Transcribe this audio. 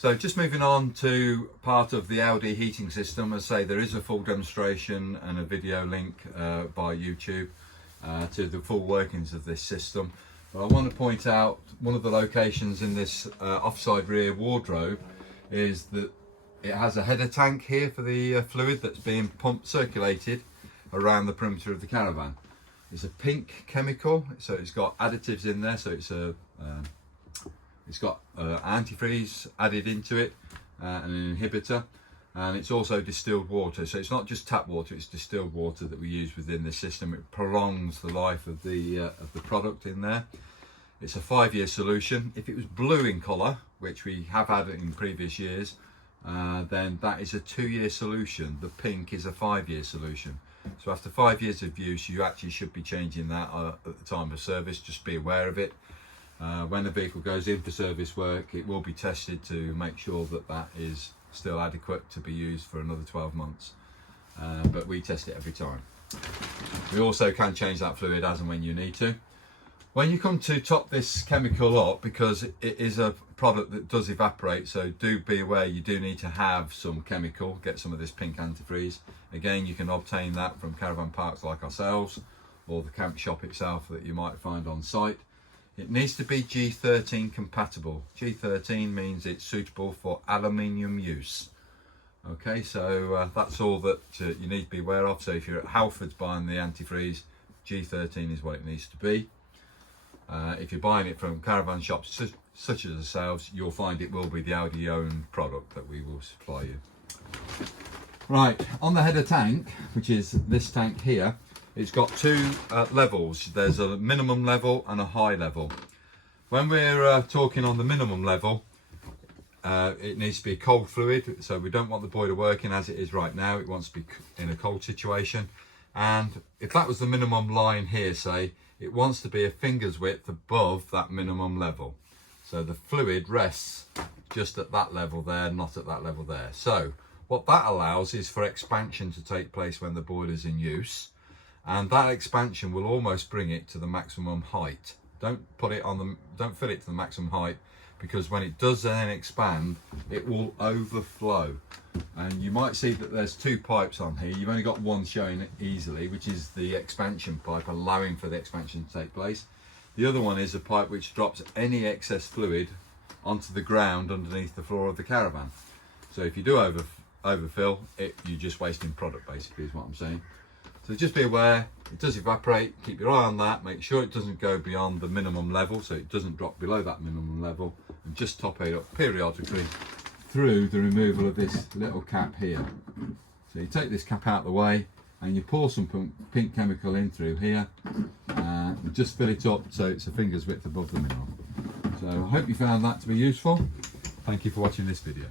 So just moving on to part of the Alde heating system. As I say, there is a full demonstration and a video link by YouTube to the full workings of this system. But I want to point out one of the locations in this offside rear wardrobe is that it has a header tank here for the fluid that's being pumped, circulated around the perimeter of the caravan. It's a pink chemical, so it's got additives in there, so it's got antifreeze added into it and an inhibitor, and it's also distilled water. So it's not just tap water, it's distilled water that we use within the system. It prolongs the life of the product in there. It's a 5-year solution. If it was blue in colour, which we have had in previous years, then that is a 2-year solution. The pink is a 5-year solution. So after 5 years of use, you actually should be changing that at the time of service. Just be aware of it. When the vehicle goes in for service work, it will be tested to make sure that that is still adequate to be used for another 12 months. But we test it every time. We also can change that fluid as and when you need to. When you come to top this chemical up, because it is a product that does evaporate, so do be aware you do need to have some chemical, get some of this pink antifreeze. Again, you can obtain that from caravan parks like ourselves, or the camp shop itself that you might find on site. It needs to be G13 compatible. G13 means it's suitable for aluminium use. Okay, so that's all that you need to be aware of. So if you're at Halfords buying the antifreeze, G13 is what it needs to be. If you're buying it from caravan shops such as ourselves, you'll find it will be the Alde owned product that we will supply you. Right, on the header tank, which is this tank here, it's got two levels. There's a minimum level and a high level. When we're talking on the minimum level, it needs to be cold fluid, so we don't want the boiler working as it is right now. It wants to be in a cold situation. And if that was the minimum line here, say, it wants to be a finger's width above that minimum level. So the fluid rests just at that level there, not at that level there. So what that allows is for expansion to take place when the boiler's in use. And that expansion will almost bring it to the maximum height. Don't fill it to the maximum height, because when it does then expand, it will overflow. And you might see that there's two pipes on here. You've only got one showing easily, which is the expansion pipe, allowing for the expansion to take place. The other one is a pipe which drops any excess fluid onto the ground underneath the floor of the caravan. So if you do overfill it, you're just wasting product, basically, is what I'm saying. So just be aware, it does evaporate. Keep your eye on that. Make sure it doesn't go beyond the minimum level, so it doesn't drop below that minimum level, and just top it up periodically through the removal of this little cap here. So you take this cap out of the way and you pour some pink chemical in through here and just fill it up so it's a finger's width above the minimum. So I hope you found that to be useful. Thank you for watching this video.